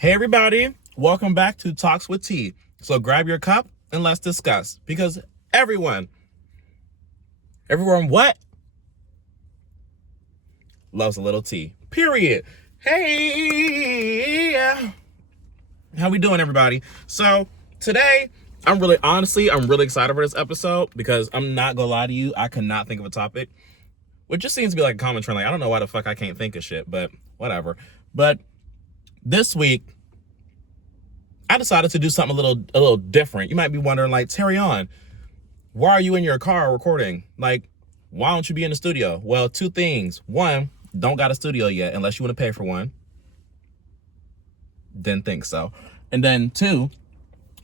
Hey everybody, welcome back to Talks with T. So grab your cup and let's discuss, because everyone what? Loves a little tea, period. Hey, how we doing everybody? So today, I'm really excited for this episode because I'm not gonna lie to you, I cannot think of a topic, which just seems to be like a common trend. Like, I don't know why the fuck I can't think of shit, but whatever. But this week, I decided to do something a little different. You might be wondering, like, Terryaun, why are you in your car recording? Like, why don't you be in the studio? Well, two things. One, don't got a studio yet unless you want to pay for one. Didn't think so. And then two,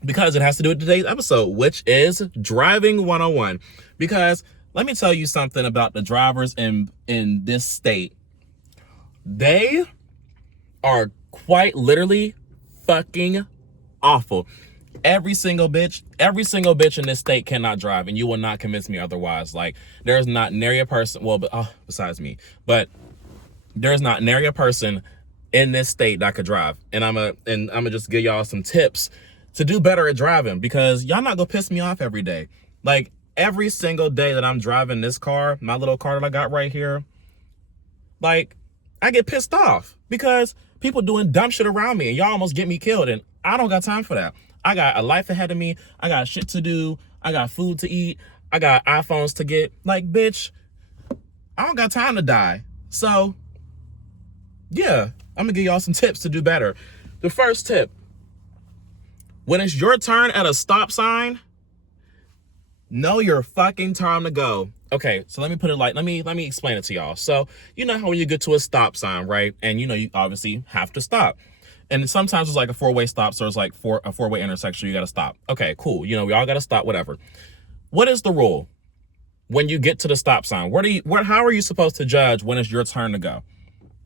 because it has to do with today's episode, which is Driving 101. Because let me tell you something about the drivers in this state. They are quite literally fucking awful. Every single bitch in this state cannot drive, and you will not convince me otherwise. Like, there's not nary a person, besides me, but there's not nary a person in this state that could drive. And I'm gonna just give y'all some tips to do better at driving, because y'all not gonna piss me off every day. Like, every single day that I'm driving this car, my little car that I got right here, like, I get pissed off because people doing dumb shit around me and y'all almost get me killed, and I don't got time for that. I got a life ahead of me. I got shit to do. I got food to eat. I got iPhones to get. Like, bitch, I don't got time to die. So, yeah, I'm gonna give y'all some tips to do better. The first tip, when it's your turn at a stop sign, know your fucking time to go. Okay, so let me put it like, let me explain it to y'all. So, you know how when you get to a stop sign, right? And you know you obviously have to stop. And sometimes it's like a four-way stop, so it's like a four-way intersection, you gotta stop. Okay, cool. You know, we all gotta stop, whatever. What is the rule when you get to the stop sign? How are you supposed to judge when it's your turn to go?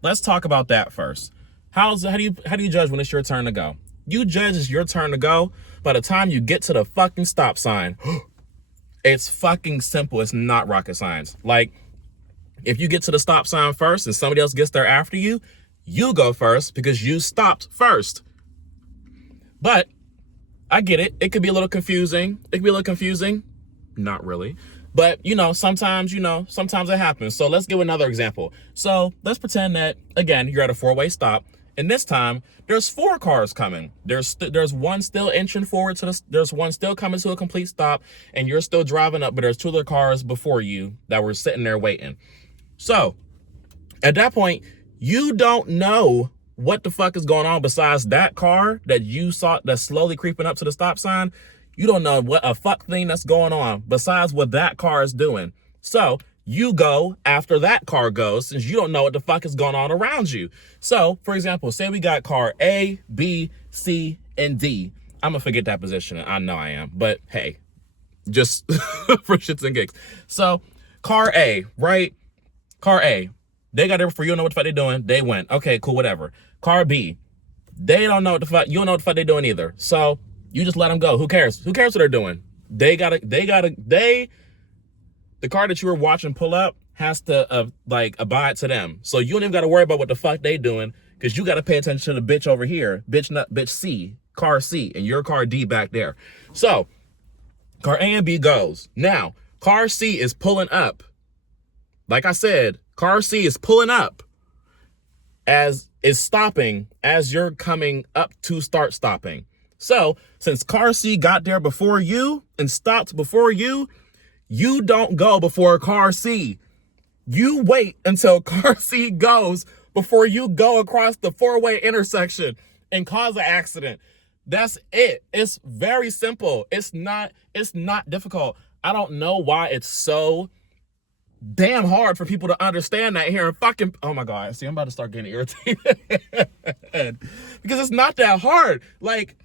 Let's talk about that first. How do you judge when it's your turn to go? You judge it's your turn to go by the time you get to the fucking stop sign. It's fucking simple. It's not rocket science. Like, if you get to the stop sign first and somebody else gets there after you, you go first because you stopped first. But I get it. It could be a little confusing. Not really. But, sometimes it happens. So let's give another example. So let's pretend that, again, you're at a four-way stop. And this time, there's four cars coming. There's one still inching forward there's one still coming to a complete stop, and you're still driving up, but there's two other cars before you that were sitting there waiting. So at that point, you don't know what the fuck is going on besides that car that you saw that's slowly creeping up to the stop sign. You don't know what a fuck thing that's going on besides what that car is doing. So you go after that car goes, since you don't know what the fuck is going on around you. So, for example, say we got car A, B, C, and D. I'm gonna forget that position. I know I am, but hey, just for shits and gigs. So, car A, right? Car A, they got there before you don't know what the fuck they're doing. They went. Okay, cool, whatever. Car B, they don't know what the fuck. You don't know what the fuck they're doing either. So you just let them go. Who cares? Who cares what they're doing? The car that you were watching pull up has to abide to them. So you don't even got to worry about what the fuck they doing, because you got to pay attention to the bitch over here, bitch C, car C, and your car D back there. So car A and B goes. Now car C is pulling up. Like I said, car C is pulling up is stopping as you're coming up to start stopping. So since car C got there before you and stopped before you, you don't go before car C. You wait until car C goes before you go across the four-way intersection and cause an accident. That's it. It's very simple. It's not difficult. I don't know why it's so damn hard for people to understand that here, and fucking, oh my God, see, I'm about to start getting irritated because it's not that hard. Like,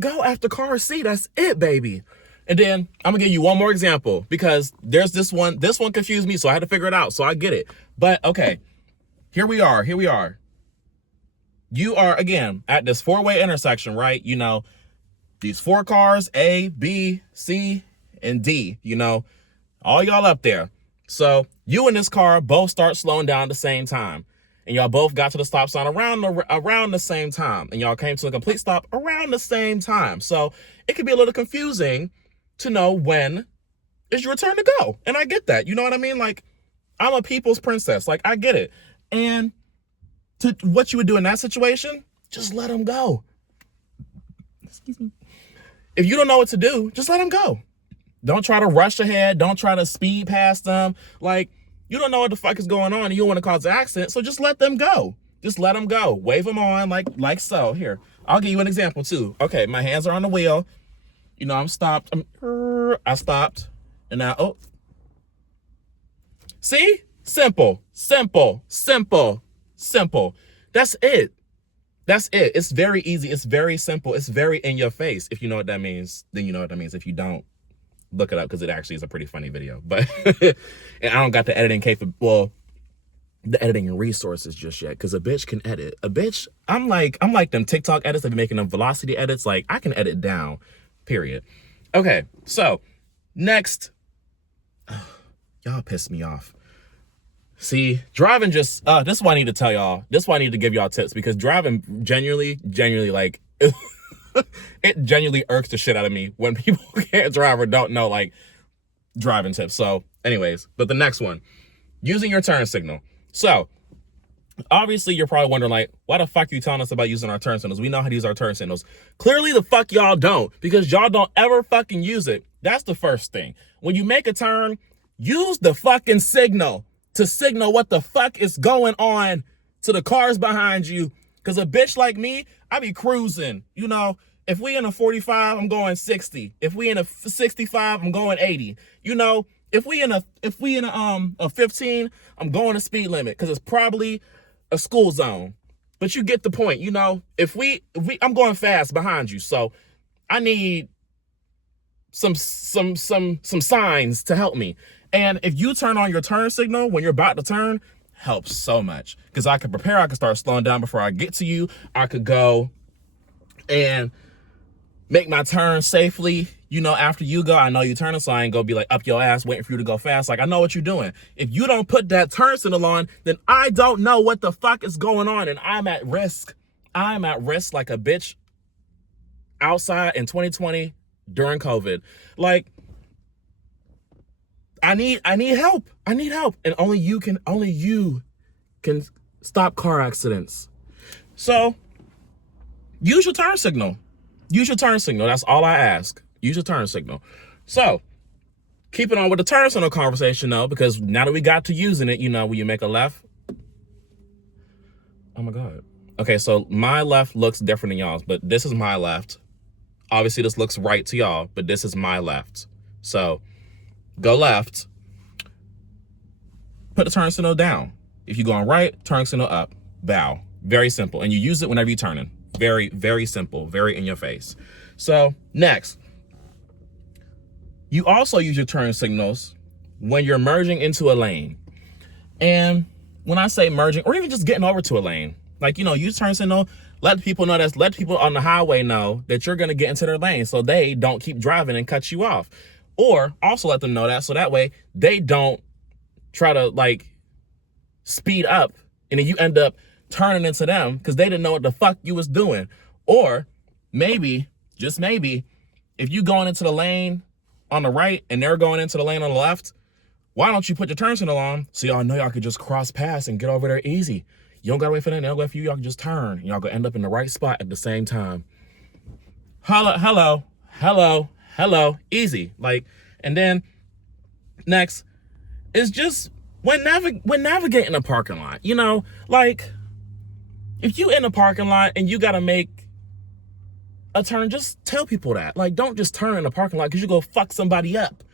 go after car C. That's it, baby. And then I'm gonna give you one more example, because there's this one confused me, so I had to figure it out. So I get it. But okay, here we are. You are, again, at this four-way intersection, right? You know, these four cars, A, B, C, and D, all y'all up there. So you and this car both start slowing down at the same time. and y'all both got to the stop sign around the same time, and y'all came to a complete stop around the same time. So it could be a little confusing to know when is your turn to go. And I get that. You know what I mean? Like, I'm a people's princess. Like, I get it. And to what you would do in that situation, just let them go. Excuse me. If you don't know what to do, just let them go. Don't try to rush ahead. Don't try to speed past them. Like, you don't know what the fuck is going on and you don't want to cause an accident, so just let them go. Just let them go. Wave them on like so. Here, I'll give you an example too. Okay, my hands are on the wheel. You know, I'm stopped. I stopped. And now, oh. See? Simple, simple, simple, simple. That's it. That's it. It's very easy. It's very simple. It's very in your face. If you know what that means, then you know what that means. If you don't, look it up, because it actually is a pretty funny video. But and I don't got the editing the editing and resources just yet, because a bitch can edit. A bitch, I'm like them TikTok edits that be making them velocity edits. Like, I can edit down, period. Okay, so next, y'all piss me off. See, driving just, this is why I need to tell y'all. This is why I need to give y'all tips, because driving genuinely, like, it genuinely irks the shit out of me when people can't drive or don't know, like, driving tips. So, anyways, but the next one, using your turn signal. So, obviously, you're probably wondering, like, why the fuck are you telling us about using our turn signals? We know how to use our turn signals. Clearly, the fuck y'all don't, because y'all don't ever fucking use it. That's the first thing. When you make a turn, use the fucking signal to signal what the fuck is going on to the cars behind you. Because a bitch like me, I be cruising. You know, if we in a 45, I'm going 60. If we in a 65, I'm going 80. You know, if we in a 15, I'm going the speed limit, because it's probably a school zone. But you get the point. You know, if I'm going fast behind you, so I need some signs to help me. And if you turn on your turn signal when you're about to turn, helps so much, because I can prepare. I can start slowing down before I get to you. I could go and make my turn safely. You know, after you go, I know you turning, so I ain't gonna be like up your ass waiting for you to go fast. Like, I know what you're doing. If you don't put that turn signal on, then I don't know what the fuck is going on, and I'm at risk. I'm at risk like a bitch outside in 2020 during COVID. Like, I need help. I need help. And only you can stop car accidents. So use your turn signal. Use your turn signal. That's all I ask. Use your turn signal. So keeping on with the turn signal conversation though, because now that we got to using it, you know, when you make a left. Oh my God. Okay, so my left looks different than y'all's, but this is my left. Obviously this looks right to y'all, but this is my left. So go left, put the turn signal down. If you're going right, turn signal up, bow. Very simple. And you use it whenever you're turning. Very, very simple, very in your face. So next, you also use your turn signals when you're merging into a lane. And when I say merging, or even just getting over to a lane, like, you know, use turn signal, let people on the highway know that you're gonna get into their lane so they don't keep driving and cut you off. Or also let them know that, so that way they don't try to, like, speed up and then you end up turning into them because they didn't know what the fuck you was doing. Or maybe, just maybe, if you going into the lane on the right and they're going into the lane on the left, why don't you put your turn signal on so y'all know y'all could just cross pass and get over there easy. You don't gotta wait for them, they don't wait for you, y'all can just turn and y'all gonna end up in the right spot at the same time. Hello, easy. Like, and then next is just when navigating a parking lot, you know, like, if you in a parking lot and you gotta make a turn, just tell people that. Like, don't just turn in a parking lot because you go fuck somebody up.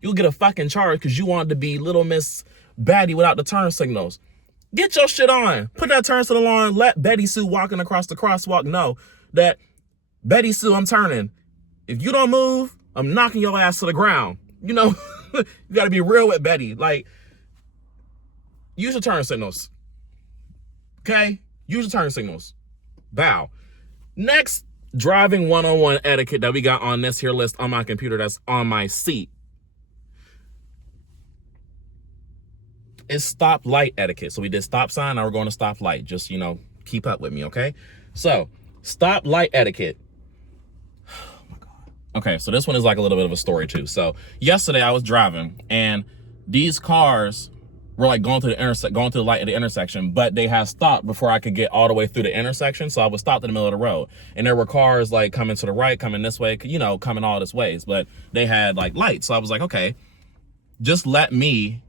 You'll get a fucking charge because you wanted to be Little Miss Baddie without the turn signals. Get your shit on. Put that turn signal on. Let Betty Sue walking across the crosswalk know that, Betty Sue, I'm turning. If you don't move, I'm knocking your ass to the ground. You know, you gotta be real with Betty. Like, use your turn signals. Okay? Use your turn signals. Bow. Next, driving 101 etiquette that we got on this here list on my computer that's on my seat is stoplight etiquette. So we did stop sign, now we're going to stoplight. Just, you know, keep up with me, okay? So, stoplight etiquette. Oh my God. Okay, so this one is like a little bit of a story too. So yesterday I was driving and these cars were like going to the light at the intersection, but they had stopped before I could get all the way through the intersection. So I was stopped in the middle of the road, and there were cars like coming to the right, coming this way, you know, coming all this ways, but they had like lights. So I was like, okay, just let me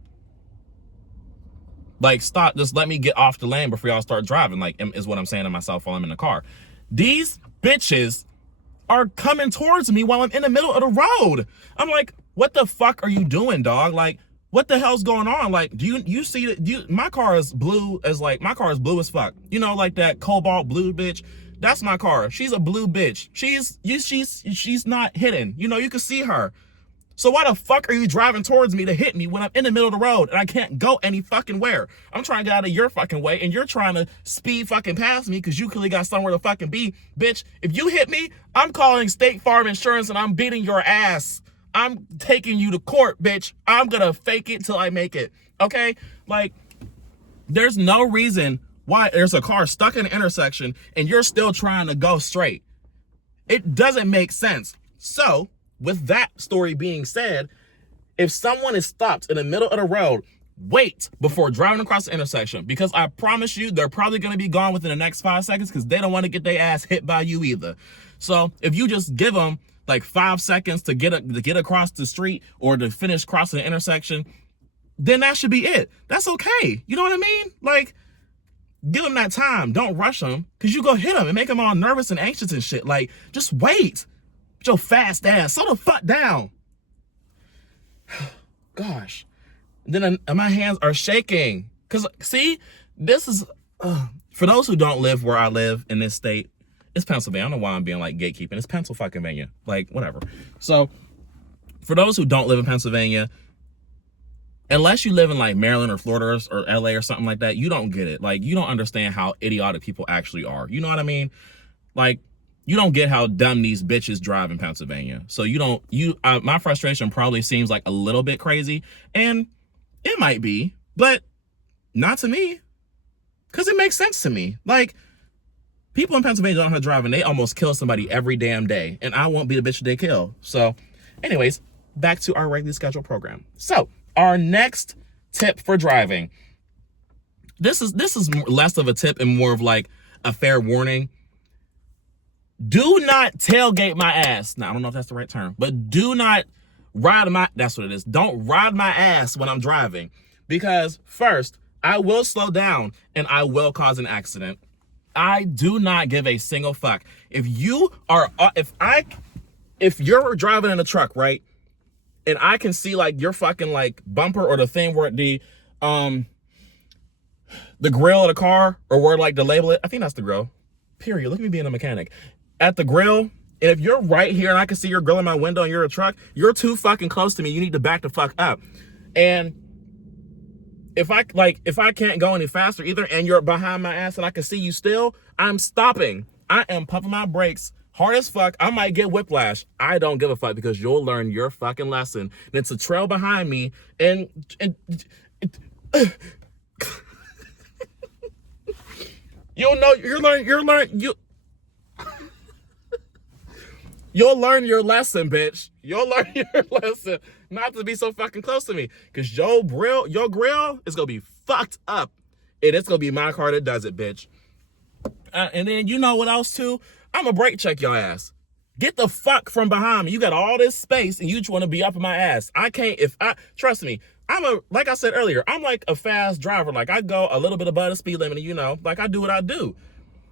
like stop, just let me get off the lane before y'all start driving, like, is what I'm saying to myself while I'm in the car. These bitches are coming towards me while I'm in the middle of the road. I'm like, what the fuck are you doing, dog? Like, what the hell's going on? Like, do you see that? My car is blue as fuck. You know, like that cobalt blue bitch. That's my car. She's a blue bitch. She's not hidden. You know, you can see her. So why the fuck are you driving towards me to hit me when I'm in the middle of the road and I can't go any fucking where? I'm trying to get out of your fucking way and you're trying to speed fucking past me because you clearly got somewhere to fucking be. Bitch, if you hit me, I'm calling State Farm Insurance and I'm beating your ass. I'm taking you to court, bitch. I'm gonna fake it till I make it, okay? Like, there's no reason why there's a car stuck in an intersection and you're still trying to go straight. It doesn't make sense. So, with that story being said, if someone is stopped in the middle of the road, wait before driving across the intersection, because I promise you they're probably going to be gone within the next 5 seconds because they don't want to get their ass hit by you either. So if you just give them like 5 seconds to get across the street or to finish crossing the intersection, then that should be it. That's okay. You know what I mean? Like, give them that time. Don't rush them because you go hit them and make them all nervous and anxious and shit. Like, just wait. Your fast ass, slow the fuck down. Gosh. Then my hands are shaking. Because, see, this is, for those who don't live where I live in this state, it's Pennsylvania. I don't know why I'm being like gatekeeping. It's Pennsylvania. Like, whatever. So, for those who don't live in Pennsylvania, unless you live in like Maryland or Florida or LA or something like that, you don't get it. Like, you don't understand how idiotic people actually are. You know what I mean? Like, you don't get how dumb these bitches drive in Pennsylvania. So my frustration probably seems like a little bit crazy, and it might be, but not to me, because it makes sense to me. Like, people in Pennsylvania don't know how to drive, and they almost kill somebody every damn day, and I won't be the bitch they kill. So anyways, back to our regularly scheduled program. So our next tip for driving, this is less of a tip and more of like a fair warning. Do not tailgate my ass. Now, I don't know if that's the right term, but do not that's what it is. Don't ride my ass when I'm driving, because first, I will slow down and I will cause an accident. I do not give a single fuck. If you're driving in a truck, right? And I can see like your fucking like bumper or the thing where the grill of the car, or where like the label, I think that's the grill. Period. Look at me being a mechanic. At the grill, and if you're right here and I can see your grill in my window and you're a truck, you're too fucking close to me. You need to back the fuck up. And if I can't go any faster either and you're behind my ass and I can see you still, I'm stopping. I am pumping my brakes hard as fuck. I might get whiplash. I don't give a fuck, because you'll learn your fucking lesson. And it's a trail behind me and you'll know, you'll learn your lesson, bitch. You'll learn your lesson not to be so fucking close to me, because your grill is going to be fucked up, and it's going to be my car that does it, bitch. And then you know what else, too? I'm going to brake check your ass. Get the fuck from behind me. You got all this space, and you just want to be up in my ass. Trust me, like I said earlier, I'm like a fast driver. Like, I go a little bit above the speed limit, and you know, like I do what I do.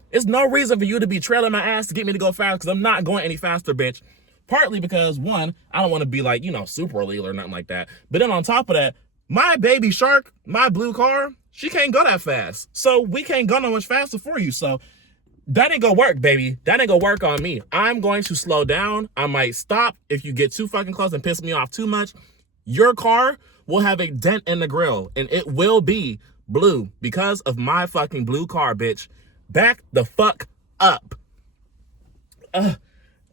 It's no reason for you to be trailing my ass to get me to go fast, because I'm not going any faster, bitch. Partly because, one, I don't want to be like, you know, super illegal or nothing like that. But then on top of that, my baby shark, my blue car, she can't go that fast. So we can't go no much faster for you. So that ain't gonna work, baby. That ain't gonna work on me. I'm going to slow down. I might stop if you get too fucking close and piss me off too much. Your car will have a dent in the grill, and it will be blue because of my fucking blue car, bitch. Back the fuck up.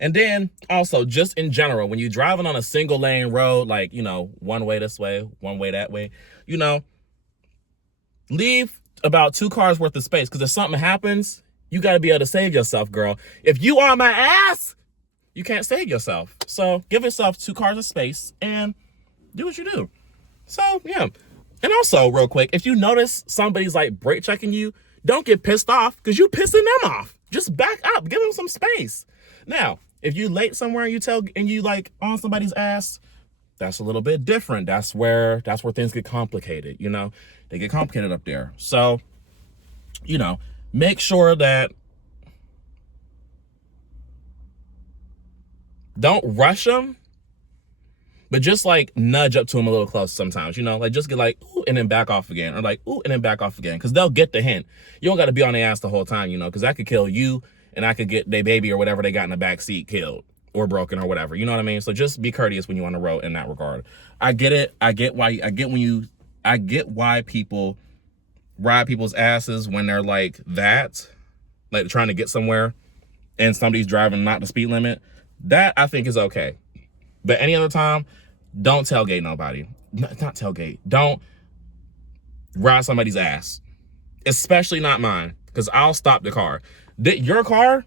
And then also, just in general, when you're driving on a single lane road, like, you know, one way this way, one way that way, you know, Leave about 2 cars worth of space, because if something happens, you got to be able to save yourself, girl. If you on my ass, you can't save yourself. So give yourself 2 cars of space and do what you do. So, yeah. And also, real quick, if you notice somebody's like brake checking you, don't get pissed off, because you pissing them off. Just back up. Give them some space. Now, if you late somewhere and you like on somebody's ass, that's a little bit different. That's where things get complicated, you know? They get complicated up there. So, you know, make sure that don't rush them, but just like nudge up to them a little close sometimes, you know? Like just get like, ooh, and then back off again, or like, ooh, and then back off again, because they'll get the hint. You don't got to be on their ass the whole time, you know, because that could kill you, and I could get their baby or whatever they got in the back seat killed or broken or whatever. You know what I mean? So just be courteous when you're on the road in that regard. I get it. I get why people ride people's asses when they're like that, like they're trying to get somewhere and somebody's driving not the speed limit. That I think is okay. But any other time, don't tailgate nobody. Not tailgate. Don't ride somebody's ass. Especially not mine, because I'll stop the car. Your car,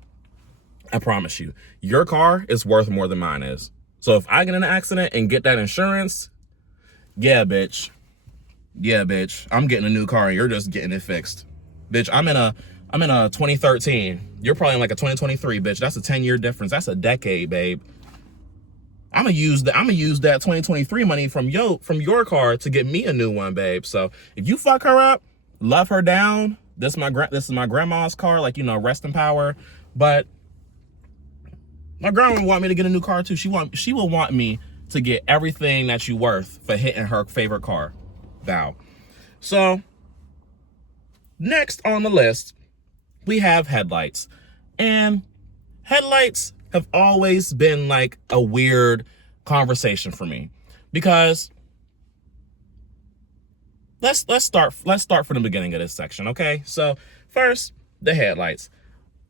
I promise you, your car is worth more than mine is. So if I get in an accident and get that insurance, yeah, bitch. Yeah, bitch. I'm getting a new car and you're just getting it fixed. Bitch, I'm in a 2013. You're probably in like a 2023, bitch. That's a 10-year difference. That's a decade, babe. I'm gonna use that 2023 money from your car to get me a new one, babe. So if you fuck her up, love her down. This is my grandma's car, like, you know, rest in power. But my grandma would want me to get a new car too. She will want me to get everything that you worth for hitting her favorite car. Vow. So next on the list, we have headlights. And headlights have always been like a weird conversation for me, because let's start from the beginning of this section, okay? So first, the headlights.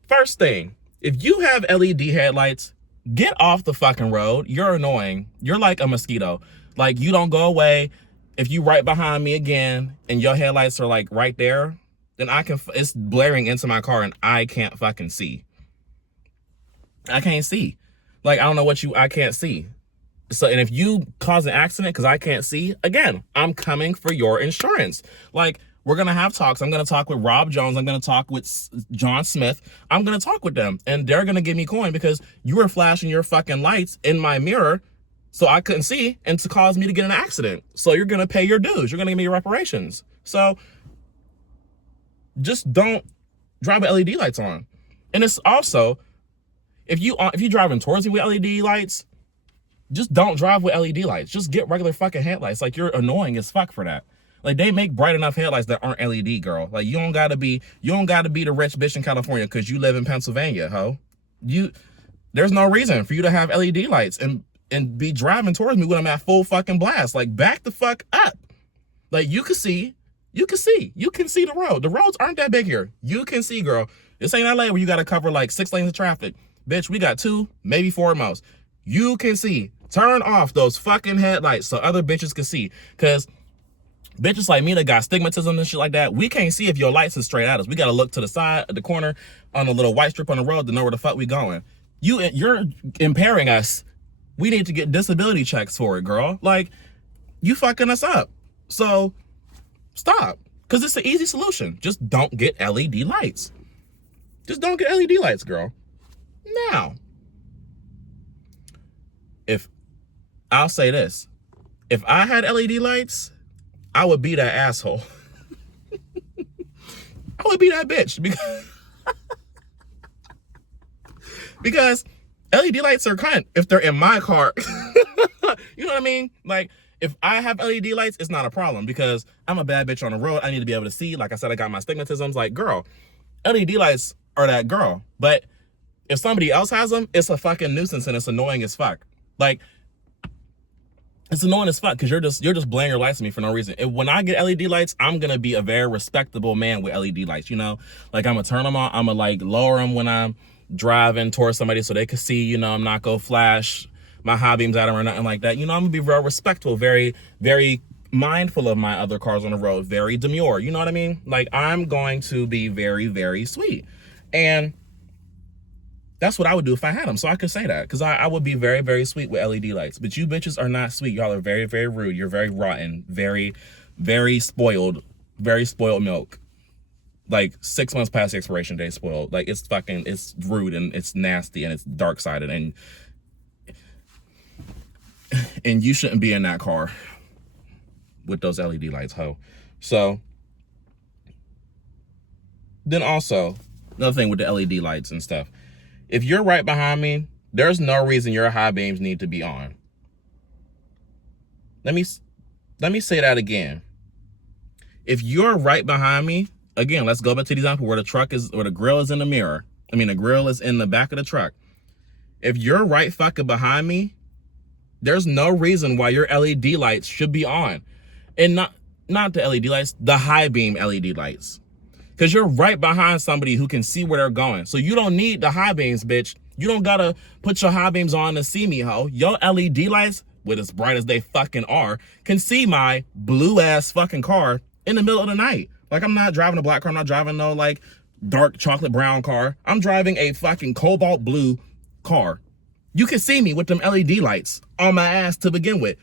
First thing, if you have LED headlights, get off the fucking road. You're annoying. You're like a mosquito. Like, you don't go away. If you right behind me again and your headlights are like right there, then it's blaring into my car and I can't fucking see. I can't see. Like, I don't know I can't see. So, and if you cause an accident because I can't see, again, I'm coming for your insurance. Like, we're going to have talks. I'm going to talk with Rob Jones. I'm going to talk with John Smith. I'm going to talk with them, and they're going to give me coin because you were flashing your fucking lights in my mirror so I couldn't see and to cause me to get in an accident. So you're going to pay your dues. You're going to give me your reparations. So just don't drive with LED lights on. And it's also, if you're driving towards me with LED lights, just don't drive with LED lights. Just get regular fucking headlights. Like, you're annoying as fuck for that. Like, they make bright enough headlights that aren't LED, girl. Like, you don't gotta be the rich bitch in California because you live in Pennsylvania, ho. There's no reason for you to have LED lights and be driving towards me when I'm at full fucking blast. Like, back the fuck up. Like, you can see the road. The roads aren't that big here. You can see, girl. This ain't LA where you gotta cover like 6 lanes of traffic. Bitch, we got 2, maybe 4 at most. You can see. Turn off those fucking headlights so other bitches can see. Because bitches like me that got stigmatism and shit like that, we can't see if your lights are straight at us. We got to look to the side, at the corner, on a little white strip on the road to know where the fuck we going. You're impairing us. We need to get disability checks for it, girl. Like, you fucking us up. So, stop. Because it's an easy solution. Just don't get LED lights. Just don't get LED lights, girl. Now, I'll say this. If I had LED lights, I would be that asshole. I would be that bitch because LED lights are cunt if they're in my car. You know what I mean? Like, if I have LED lights, it's not a problem because I'm a bad bitch on the road. I need to be able to see. Like I said, I got my stigmatisms. Like, girl, LED lights are that girl. But if somebody else has them, it's a fucking nuisance and it's annoying as fuck. Like, it's annoying as fuck because you're just blaring your lights at me for no reason. When I get LED lights, I'm gonna be a very respectable man with LED lights, you know? Like, I'm gonna turn them on, I'm gonna like lower them when I'm driving towards somebody so they can see, you know, I'm not gonna flash my high beams at them or nothing like that. You know, I'm gonna be very respectful, very, very mindful of my other cars on the road, very demure. You know what I mean? Like, I'm going to be very, very sweet. And that's what I would do if I had them. So I could say that, because I would be very, very sweet with LED lights. But you bitches are not sweet. Y'all are very, very rude. You're very rotten, very, very spoiled milk. Like 6 months past the expiration date spoiled. Like, it's rude and it's nasty and it's dark-sided, and you shouldn't be in that car with those LED lights, ho. So then also, another thing with the LED lights and stuff, if you're right behind me, there's no reason your high beams need to be on. Let me say that again. If you're right behind me, again, let's go back to the example where the grill is in the mirror. I mean, the grill is in the back of the truck. If you're right fucking behind me, there's no reason why your LED lights should be on. And not the LED lights, the high beam LED lights. Because you're right behind somebody who can see where they're going. So you don't need the high beams, bitch. You don't gotta put your high beams on to see me, ho. Your LED lights, with as bright as they fucking are, can see my blue ass fucking car in the middle of the night. Like, I'm not driving a black car. I'm not driving no like dark chocolate brown car. I'm driving a fucking cobalt blue car. You can see me with them LED lights on my ass to begin with.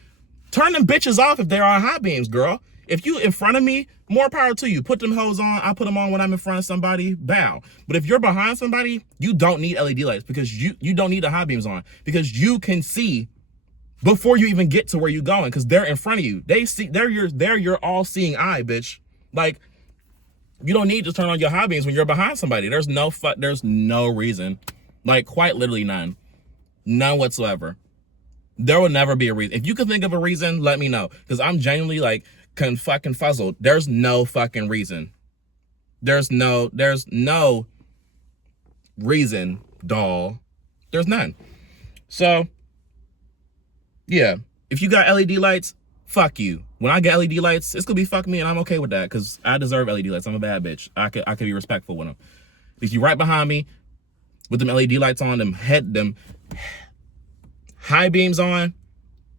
Turn them bitches off if they're on high beams, girl. If you in front of me, more power to you. Put them hoes on. I put them on when I'm in front of somebody. Bow. But if you're behind somebody, you don't need LED lights, because you don't need the high beams on, because you can see before you even get to where you're going, because they're in front of you. They're your all-seeing eye, bitch. Like, you don't need to turn on your high beams when you're behind somebody. There's no reason. Like, quite literally none. None whatsoever. There will never be a reason. If you can think of a reason, let me know, because I'm genuinely like fucking fuzzled. There's no fucking reason. There's no reason, doll. There's none. So yeah, if you got LED lights, fuck you. When I get LED lights, it's gonna be fuck me, and I'm okay with that, because I deserve LED lights. I'm a bad bitch. I could be respectful with them. If you right behind me with them LED lights on, them high beams on,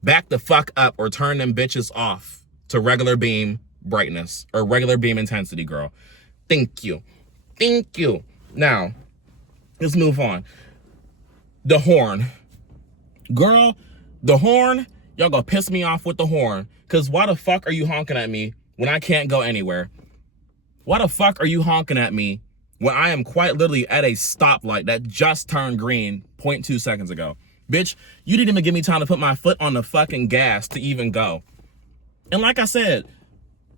back the fuck up or turn them bitches off to regular beam brightness or regular beam intensity, girl. Thank you. Thank you. Now, let's move on. The horn. Girl, the horn, y'all gonna piss me off with the horn, because why the fuck are you honking at me when I can't go anywhere? Why the fuck are you honking at me when I am quite literally at a stoplight that just turned green 0.2 seconds ago? Bitch, you didn't even give me time to put my foot on the fucking gas to even go. And like I said,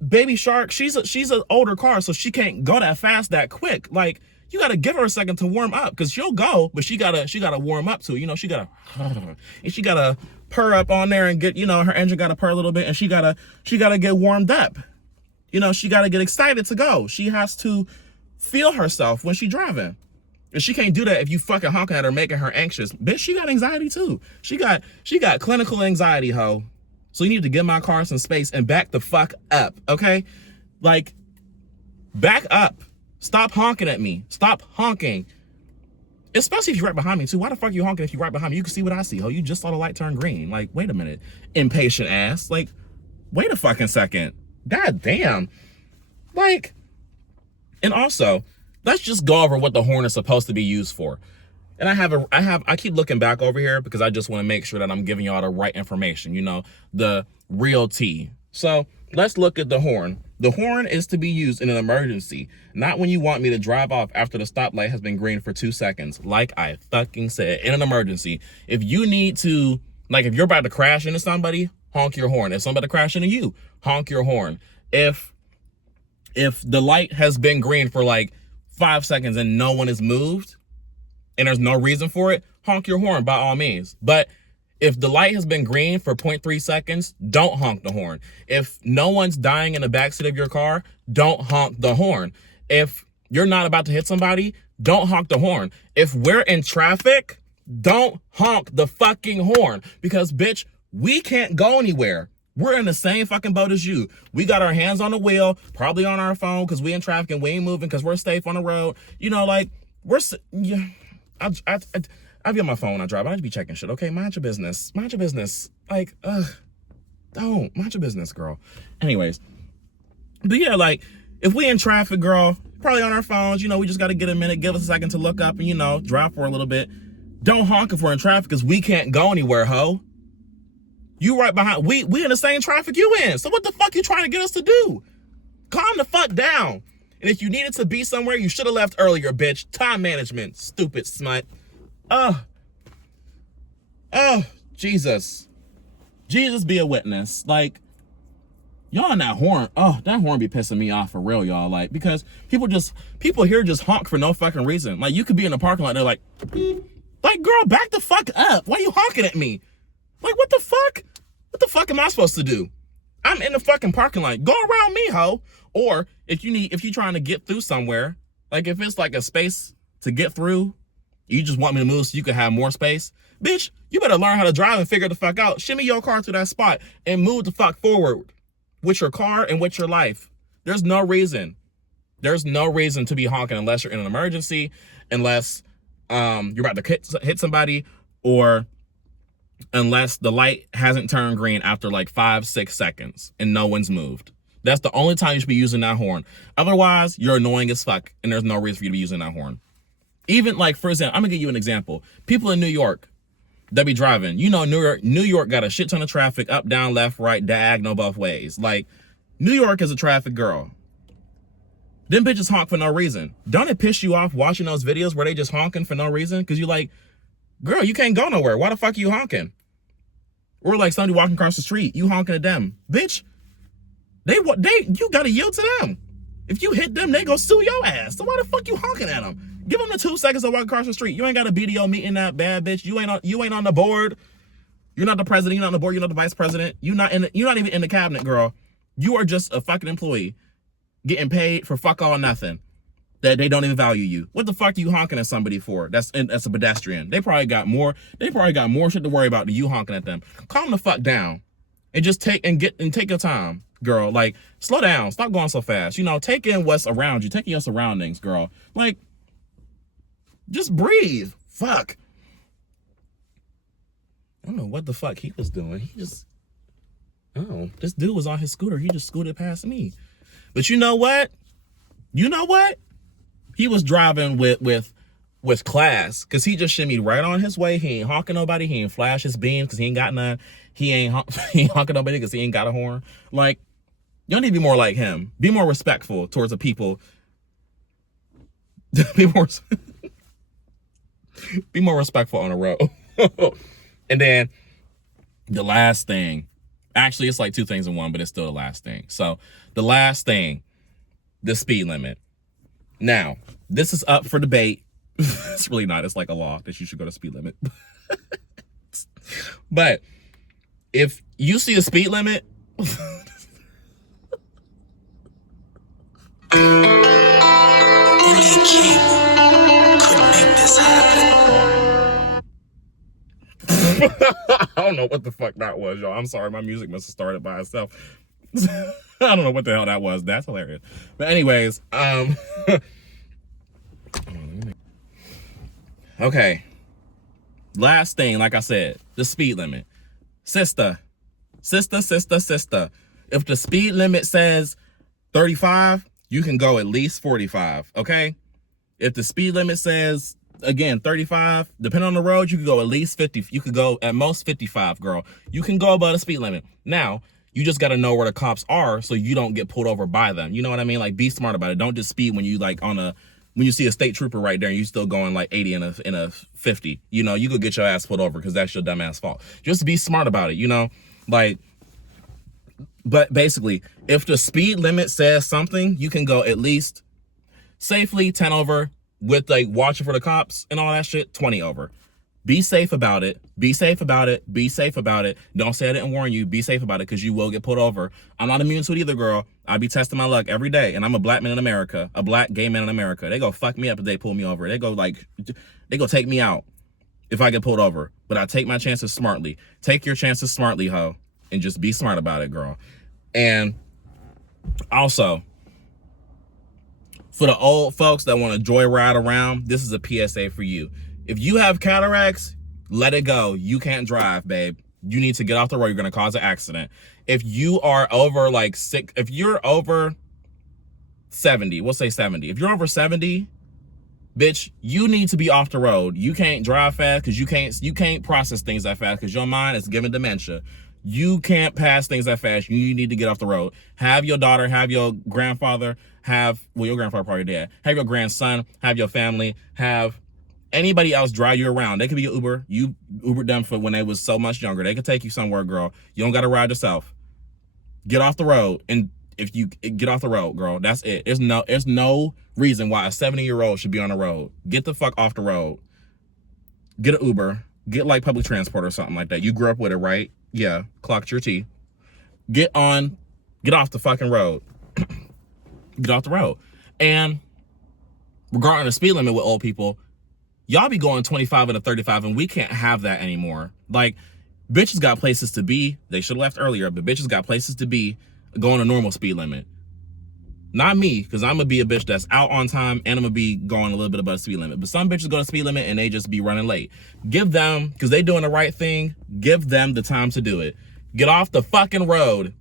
Baby Shark, she's an older car, so she can't go that fast, that quick. Like, you gotta give her a second to warm up, because she'll go, but she gotta warm up to it. You know, she gotta purr up on there and get, you know, her engine gotta purr a little bit, and she gotta get warmed up. You know, she gotta get excited to go. She has to feel herself when she's driving. And she can't do that if you fucking honking at her, making her anxious. Bitch, she got anxiety too. She got clinical anxiety, ho. So you need to give my car some space and back the fuck up, okay? Like, back up. Stop honking at me. Stop honking. Especially if you're right behind me too. Why the fuck are you honking if you're right behind me? You can see what I see, ho. You just saw the light turn green. Like, wait a minute. Impatient ass. Like, wait a fucking second. God damn. Like, and also, let's just go over what the horn is supposed to be used for. And I keep looking back over here because I just want to make sure that I'm giving y'all the right information, you know, the real tea. So let's look at the horn. The horn is to be used in an emergency, not when you want me to drive off after the stoplight has been green for 2 seconds. Like I fucking said, in an emergency. If you need to, like, if you're about to crash into somebody, honk your horn. If somebody crash into you, honk your horn. If the light has been green for like 5 seconds and no one is moved, and there's no reason for it, honk your horn by all means. But if the light has been green for 0.3 seconds, don't honk the horn. If no one's dying in the backseat of your car, don't honk the horn. If you're not about to hit somebody, don't honk the horn. If we're in traffic, don't honk the fucking horn. Because, bitch, we can't go anywhere. We're in the same fucking boat as you. We got our hands on the wheel, probably on our phone because we in traffic and we ain't moving because we're safe on the road. You know, like, yeah. I be on my phone when I drive. I just be checking shit. Okay, mind your business. Mind your business. Like, ugh. Don't mind your business, girl. Anyways, but yeah, like if we in traffic, girl, probably on our phones, you know, we just got to get a minute, give us a second to look up and, you know, drive for a little bit. Don't honk if we're in traffic because we can't go anywhere, ho. You right behind, we in the same traffic you in. So what the fuck you trying to get us to do? Calm the fuck down. And if you needed to be somewhere, you should have left earlier, bitch. Time management, stupid smut. Oh, Jesus. Jesus be a witness. Like, y'all on that horn. Oh, that horn be pissing me off for real, y'all. Like, because people here just honk for no fucking reason. Like, you could be in the parking lot, they're like, girl, back the fuck up. Why are you honking at me? Like, what the fuck? What the fuck am I supposed to do? I'm in the fucking parking lot. Go around me, ho. Or if you're trying to get through somewhere, like if it's like a space to get through, you just want me to move so you can have more space. Bitch, you better learn how to drive and figure the fuck out. Shimmy your car to that spot and move the fuck forward with your car and with your life. There's no reason. There's no reason to be honking unless you're in an emergency, unless you're about to hit somebody, or unless the light hasn't turned green after like 5-6 seconds and no one's moved. That's the only time you should be using that horn. Otherwise, you're annoying as fuck and there's no reason for you to be using that horn. Even like, for example, I'm gonna give you an example. People in New York that be driving, you know, New York got a shit ton of traffic, up, down, left, right, diagonal, both ways. Like, New York is a traffic girl. Them bitches honk for no reason. Don't it piss you off watching those videos where they just honking for no reason? Because you like, girl, you can't go nowhere. Why the fuck are you honking? Or like somebody walking across the street, you honking at them. Bitch, you gotta yield to them. If you hit them, they go sue your ass. So why the fuck you honking at them? Give them the 2 seconds to walk across the street. You ain't got a BDO meeting that bad, bitch. You ain't on the board. You're not the president. You're not on the board. You're not the vice president. You're not even in the cabinet, girl. You are just a fucking employee getting paid for fuck all nothing. That they don't even value you. What the fuck are you honking at somebody for? That's a pedestrian. They probably got more shit to worry about than you honking at them. Calm the fuck down. And just take your time, girl. Like, slow down. Stop going so fast. You know, take in what's around you. Take in your surroundings, girl. Like, just breathe. Fuck. I don't know what the fuck he was doing. This dude was on his scooter. He just scooted past me. But you know what? He was driving with class, because he just shimmied right on his way. He ain't honking nobody. He ain't flash his beams because he ain't got none. He ain't honking nobody because he ain't got a horn. Like, y'all need to be more like him. Be more respectful towards the people. Be more respectful on the road. And then the last thing, actually it's like 2 things in one, but it's still the last thing. So the last thing, the speed limit. Now, this is up for debate. It's really not. It's like a law that you should go to speed limit. But if you see a speed limit, only King could make this happen. I don't know what the fuck that was, y'all. I'm sorry, my music must have started by itself. I don't know what the hell that was. That's hilarious. But anyways, okay. Last thing, like I said, the speed limit. Sister. If the speed limit says 35, you can go at least 45, okay? If the speed limit says, again, 35, depending on the road, you could go at least 50. You could go at most 55, girl. You can go above the speed limit. Now, you just got to know where the cops are so you don't get pulled over by them. You know what I mean? Like, be smart about it. Don't just speed when you when you see a state trooper right there and you still going like 80 in a 50. You know, you could get your ass pulled over because that's your dumb ass fault. Just be smart about it, you know? Like, but basically, if the speed limit says something, you can go at least safely 10 over with like watching for the cops and all that shit, 20 over. Be safe about it. Be safe about it. Be safe about it. Don't say I didn't warn you. Be safe about it because you will get pulled over. I'm not immune to it either, girl. I be testing my luck every day, and I'm a black man in America, a black gay man in America. They go fuck me up if they pull me over. They go take me out if I get pulled over. But I take my chances smartly. Take your chances smartly, ho, and just be smart about it, girl. And also, for the old folks that want to joyride around, this is a PSA for you. If you have cataracts, let it go. You can't drive, babe. You need to get off the road. You're going to cause an accident. If you are over like sick, if you're over 70, we'll say 70. If you're over 70, bitch, you need to be off the road. You can't drive fast because you can't process things that fast because your mind is given dementia. You can't pass things that fast. You need to get off the road. Have your daughter, have your grandfather, your grandfather probably dead. Have your grandson, have your family, have anybody else drive you around. They could be your Uber. You Ubered them for when they was so much younger. They could take you somewhere, girl. You don't got to ride yourself. Get off the road. And if you get off the road, girl, that's it. There's no reason why a 70-year-old should be on the road. Get the fuck off the road. Get an Uber. Get like public transport or something like that. You grew up with it, right? Yeah, clocked your teeth. Get off the fucking road. Get off the road. And regarding the speed limit with old people, y'all be going 25 and a 35, and we can't have that anymore. Like, bitches got places to be. They should have left earlier, but bitches got places to be going a normal speed limit. Not me, because I'm going to be a bitch that's out on time, and I'm going to be going a little bit above the speed limit. But some bitches go to speed limit, and they just be running late. Give them, because they doing the right thing, give them the time to do it. Get off the fucking road.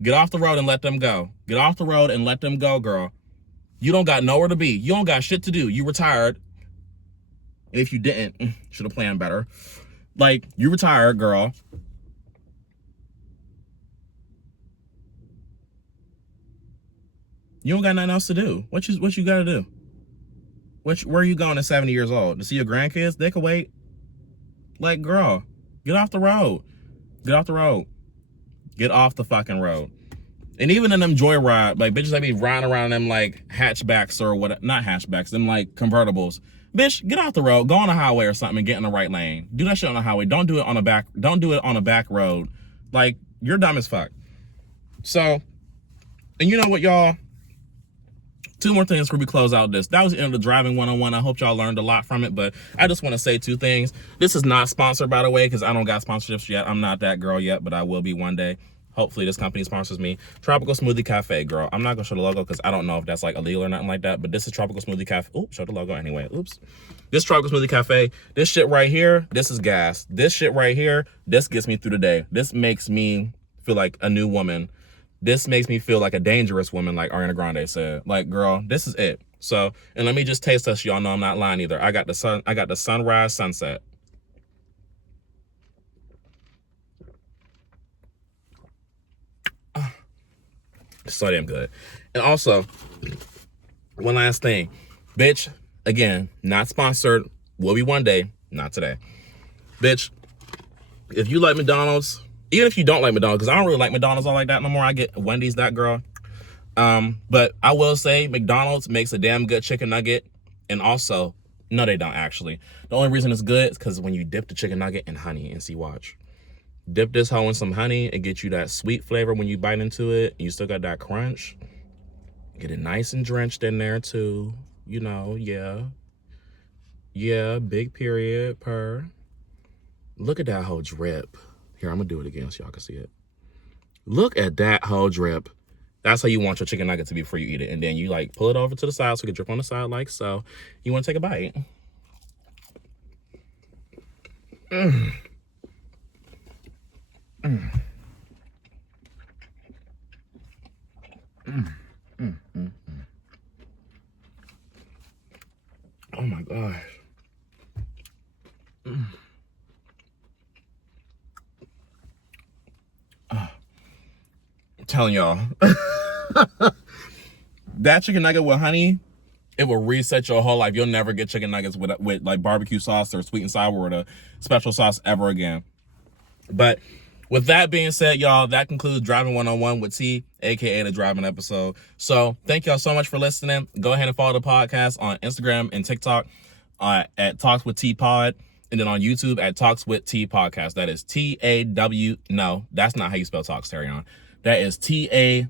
Get off the road and let them go. Get off the road and let them go, girl. You don't got nowhere to be. You don't got shit to do. You retired. And if you didn't, should have planned better. Like, you retired, girl. You don't got nothing else to do. What you gotta do? Where are you going at 70 years old? To see your grandkids? They could wait. Like, girl, get off the road. Get off the road. Get off the fucking road. And even in them joyride, like, bitches that be riding around them like hatchbacks or what? Not hatchbacks, them like convertibles. Bitch, get off the road. Go on a highway or something and get in the right lane. Do that shit on the highway. Don't do it on a back road. Like, you're dumb as fuck. So, and you know what, y'all? Two more things before we close out this. That was the end of the Driving 101. I hope y'all learned a lot from it, but I just want to say two things. This is not sponsored, by the way, because I don't got sponsorships yet. I'm not that girl yet, but I will be one day. Hopefully this company sponsors me. Tropical Smoothie Cafe, girl. I'm not going to show the logo because I don't know if that's like illegal or nothing like that, but this is Tropical Smoothie Cafe. Oops, show the logo anyway. Oops. This Tropical Smoothie Cafe, this shit right here, this is gas. This shit right here, this gets me through the day. This makes me feel like a new woman. This makes me feel like a dangerous woman, like Ariana Grande said. Like, girl, this is it. So, and let me just taste this. Y'all know I'm not lying either. I got the sunrise sunset. So damn good. And also, one last thing. Bitch, again, not sponsored. Will be one day. Not today. Bitch, if you like McDonald's, even if you don't like McDonald's, because I don't really like McDonald's all like that no more. I get Wendy's, that girl. But I will say McDonald's makes a damn good chicken nugget. And also, no, they don't actually. The only reason it's good is because when you dip the chicken nugget in honey, and see, watch. Dip this hoe in some honey and get you that sweet flavor when you bite into it. You still got that crunch. Get it nice and drenched in there too. You know, yeah. Yeah, big period, purr. Look at that whole drip. Here, I'm gonna do it again so y'all can see it. Look at that whole drip. That's how you want your chicken nugget to be before you eat it. And then you like pull it over to the side so it can drip on the side like so. You wanna take a bite. Mm. Mm. Mm. Mm. Mm. Mm. Oh my gosh. Mm. I'm telling y'all. That chicken nugget with honey, it will reset your whole life. You'll never get chicken nuggets with like barbecue sauce or sweet and sour or the special sauce ever again. But with that being said, y'all, that concludes Driving 101 with T, aka the driving episode. So thank y'all so much for listening. Go ahead and follow the podcast on Instagram and TikTok at Talks with T Pod, and then on YouTube at Talks with T Podcast. That is TAW. No, that's not how you spell Talks, Terryaun. That is TALKSWITT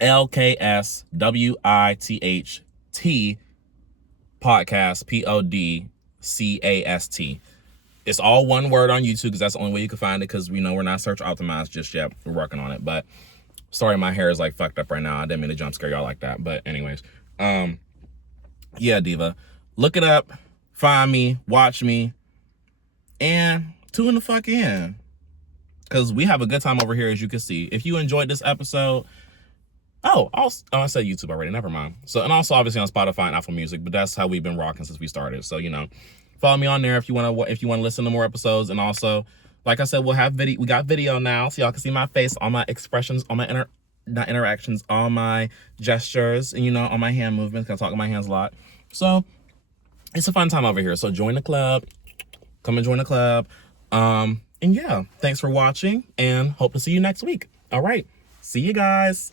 Podcast, PODCAST. It's all one word on YouTube because that's the only way you can find it, because we know we're not search optimized just yet. We're working on it. But sorry, my hair is like fucked up right now. I didn't mean to jump scare y'all like that. But anyways, yeah, Diva. Look it up, find me, watch me, and tune the fuck in. because we have a good time over here, as you can see. If you enjoyed this episode, I said YouTube already. Never mind. So, and also obviously on Spotify and Apple Music, but that's how we've been rocking since we started. So, you know, follow me on there if you want to listen to more episodes. And also, like I said, we'll have video. We got video now, so y'all can see my face, all my expressions, all my not interactions, all my gestures, and you know, all my hand movements. 'Cause I talk with my hands a lot. So it's a fun time over here. So join the club. Come and join the club. And yeah, thanks for watching, and hope to see you next week. All right, see you guys.